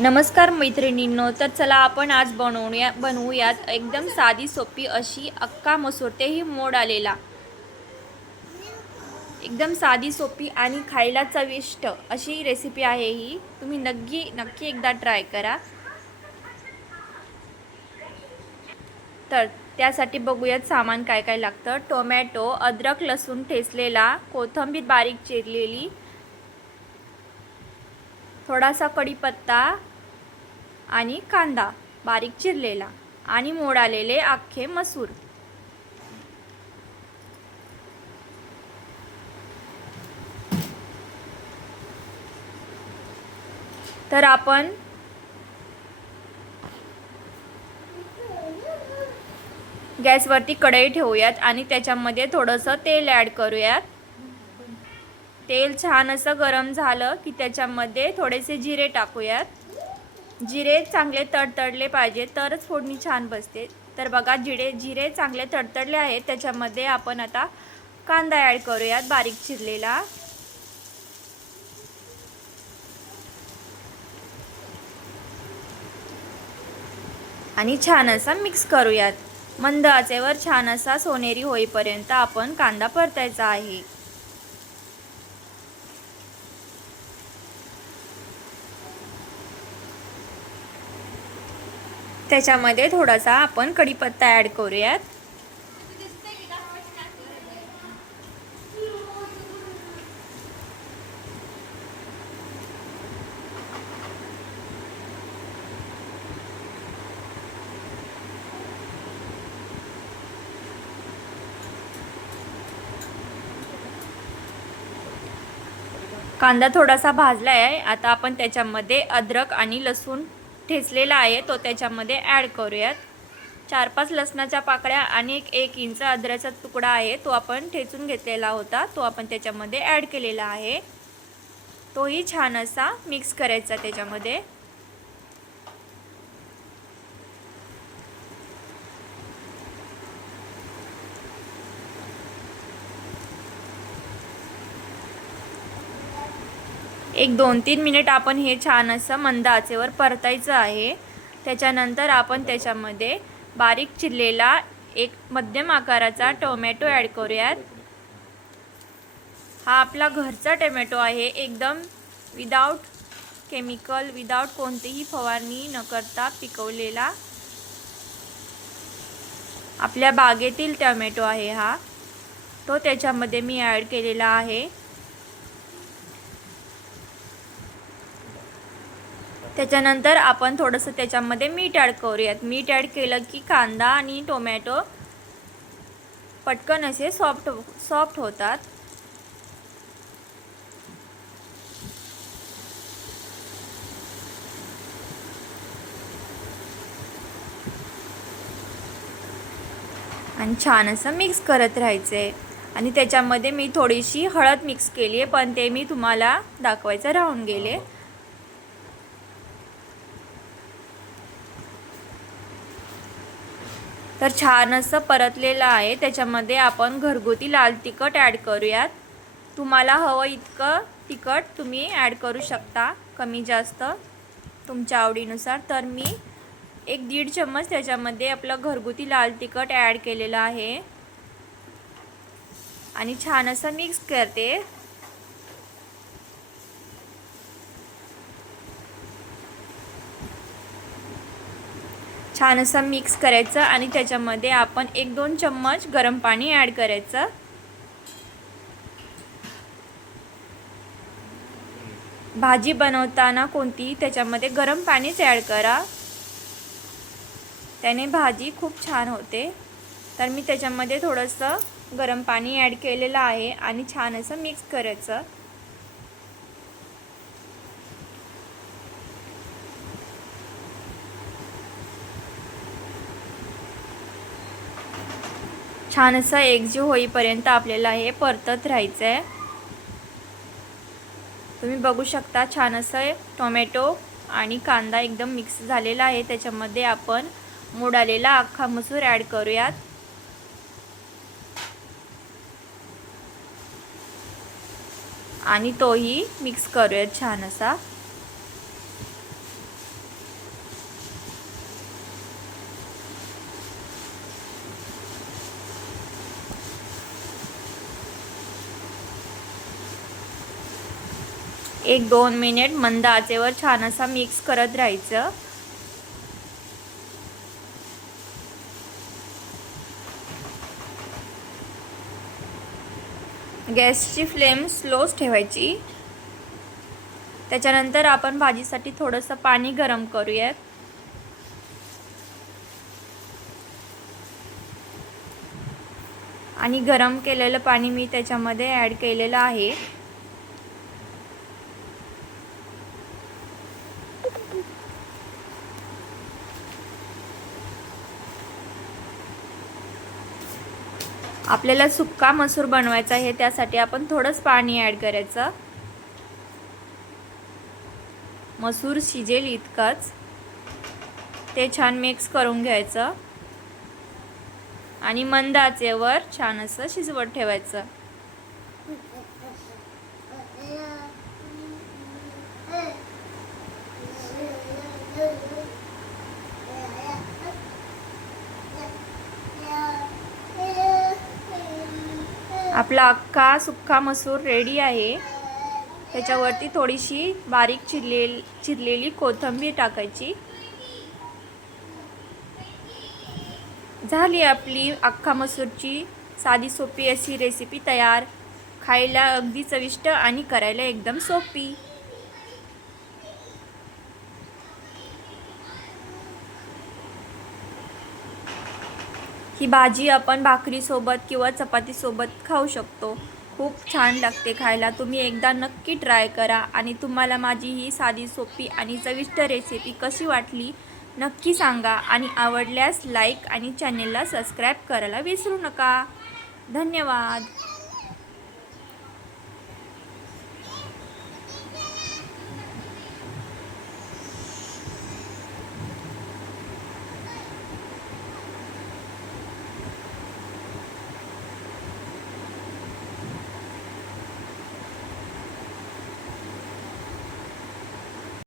नमस्कार मैत्रिणींनो तर चला आपण आज बनवूया बनवूयात एकदम साधी सोपी अशी अक्का मसूर. तेही मोड आलेला. एकदम साधी सोपी आणि खायला चविष्ट अशी रेसिपी आहे ही. तुम्ही नक्की नक्की एकदा ट्राय करा. तर त्यासाठी बघूयात सामान काय काय लागतं. टोमॅटो अद्रक लसूण ठेचलेला कोथिंबीर बारीक चिरलेली थोडासा कढीपत्ता आणि कांदा बारीक चिरलेला आणि मोड आलेले अख्खे मसूर. तर आपण गॅसवरती कढई ठेवूयात आणि त्याच्यामध्ये थोडंसं तेल ॲड करूयात. तेल छान असं गरम झालं की त्याच्यामध्ये थोडेसे जिरे टाकूयात. जिरे चांगले तडतडले पाहिजे तरच फोडणी छान बसते. तर बघा जिरे जिरे चांगले तडतडले आहेत त्याच्यामध्ये आपण आता कांदा ॲड करूयात बारीक चिरलेला. आणि छान असा मिक्स करूयात. मंद आचेवर छान असा सोनेरी होईपर्यंत आपण कांदा परतायचा आहे. त्याच्यामध्ये थोडासा आपण कढीपत्ता ॲड करूयात. कांदा थोडासा भाजला आहे आता आपण त्याच्यामध्ये अद्रक आणि लसूण ठेचलेला आहे तो त्याच्यामध्ये ॲड करूयात. चार पाच लसणाच्या पाकळ्या आणि एक एक इंच अद्र्याचा तुकडा आहे तो आपण ठेचून घेतलेला होता तो आपण त्याच्यामध्ये ॲड केलेला आहे. तोही छान असा मिक्स करायचा त्याच्यामध्ये. एक दोन तीन मिनिट आपण हे छान असं मंद आचेवर परतायचं आहे. त्याच्यानंतर आपण त्याच्यामध्ये बारीक चिरलेला एक मध्यम आकाराचा टोमॅटो ॲड करूयात. हा आपला घरचा टोमॅटो आहे. एकदम विदाऊट केमिकल विदाऊट कोणतीही फवारणी न करता पिकवलेला आपल्या बागेतील टोमॅटो आहे हा. तो त्याच्यामध्ये मी ॲड केलेला आहे. त्याच्यानंतर आपण थोडंसं त्याच्यामध्ये मीठ ॲड करूयात. मीठ ॲड केलं की कांदा आणि टोमॅटो पटकन असे सॉफ्ट सॉफ्ट हो, होतात. आणि छान असं मिक्स करत राहायचं आहे आणि त्याच्यामध्ये मी थोडीशी हळद मिक्स केली आहे पण ते मी तुम्हाला दाखवायचं राहून गेले. तर छान असं परतलेलं आहे. त्याच्यामध्ये आपण घरगुती लाल तिखट ॲड करूयात. तुम्हाला हवं इतकं तिखट तुम्ही ॲड करू शकता कमी जास्त. तुमच्या आवडीनुसार. तर मी एक दीड चम्मच त्याच्यामध्ये आपलं घरगुती लाल तिखट ॲड केलेलं आहे. आणि छान असं मिक्स करते. छान असं मिक्स करायचं आणि त्याच्यामध्ये आपण एक दोन चम्मच गरम पाणी ॲड करायचं. भाजी बनवताना कोणती त्याच्यामध्ये गरम पाणीच ॲड करा. त्याने भाजी खूप छान होते. तर मी त्याच्यामध्ये थोडंसं गरम पाणी ॲड केलेलं आहे आणि छान असं मिक्स करायचं. छान असं एकजीव होईपर्यंत आपल्याला हे परतत राहायचं आहे तुम्ही बघू शकता छान असं टोमॅटो आणि कांदा एकदम मिक्स झालेला आहे. त्याच्यामध्ये आपण मोडालेला अख्खा मसूर ॲड करूयात. आणि तोही मिक्स करूयात छान असा एक दोन मिनिट मंद आचेवर छान असा मिक्स करत राहायचं. गॅसची फ्लेम स्लोच ठेवायची. त्याच्यानंतर आपण भाजीसाठी थोडंसं पाणी गरम करूयात. आणि गरम केलेलं पाणी मी त्याच्यामध्ये ॲड केलेलं आहे. आपल्याला सुक्का मसूर बनवायचा आहे त्यासाठी आपण थोडंच पाणी ॲड करायचं. मसूर शिजेल इतकंच. ते छान मिक्स करून घ्यायचं. आणि मंद आचेवर छान असं शिजवत ठेवायचं. आपला अख्खा सुक्का मसूर रेडी आहे. त्याच्यावरती थोडीशी बारीक चिरले चिरलेली कोथिंबीर टाकायची. झाली आपली अख्खा मसूरची साधी सोपी अशी रेसिपी तयार. खायला अगदी चविष्ट आणि करायला एकदम सोपी. ही भाजी आपण भाकरीसोबत किंवा चपातीसोबत खाऊ शकतो. खूप छान लागते खायला. तुम्ही एकदा नक्की ट्राय करा आणि तुम्हाला माझी ही साधी सोपी आणि चविष्ट रेसिपी कशी वाटली नक्की सांगा आणि आवडल्यास लाईक आणि चॅनेलला सबस्क्राईब करायला विसरू नका. धन्यवाद.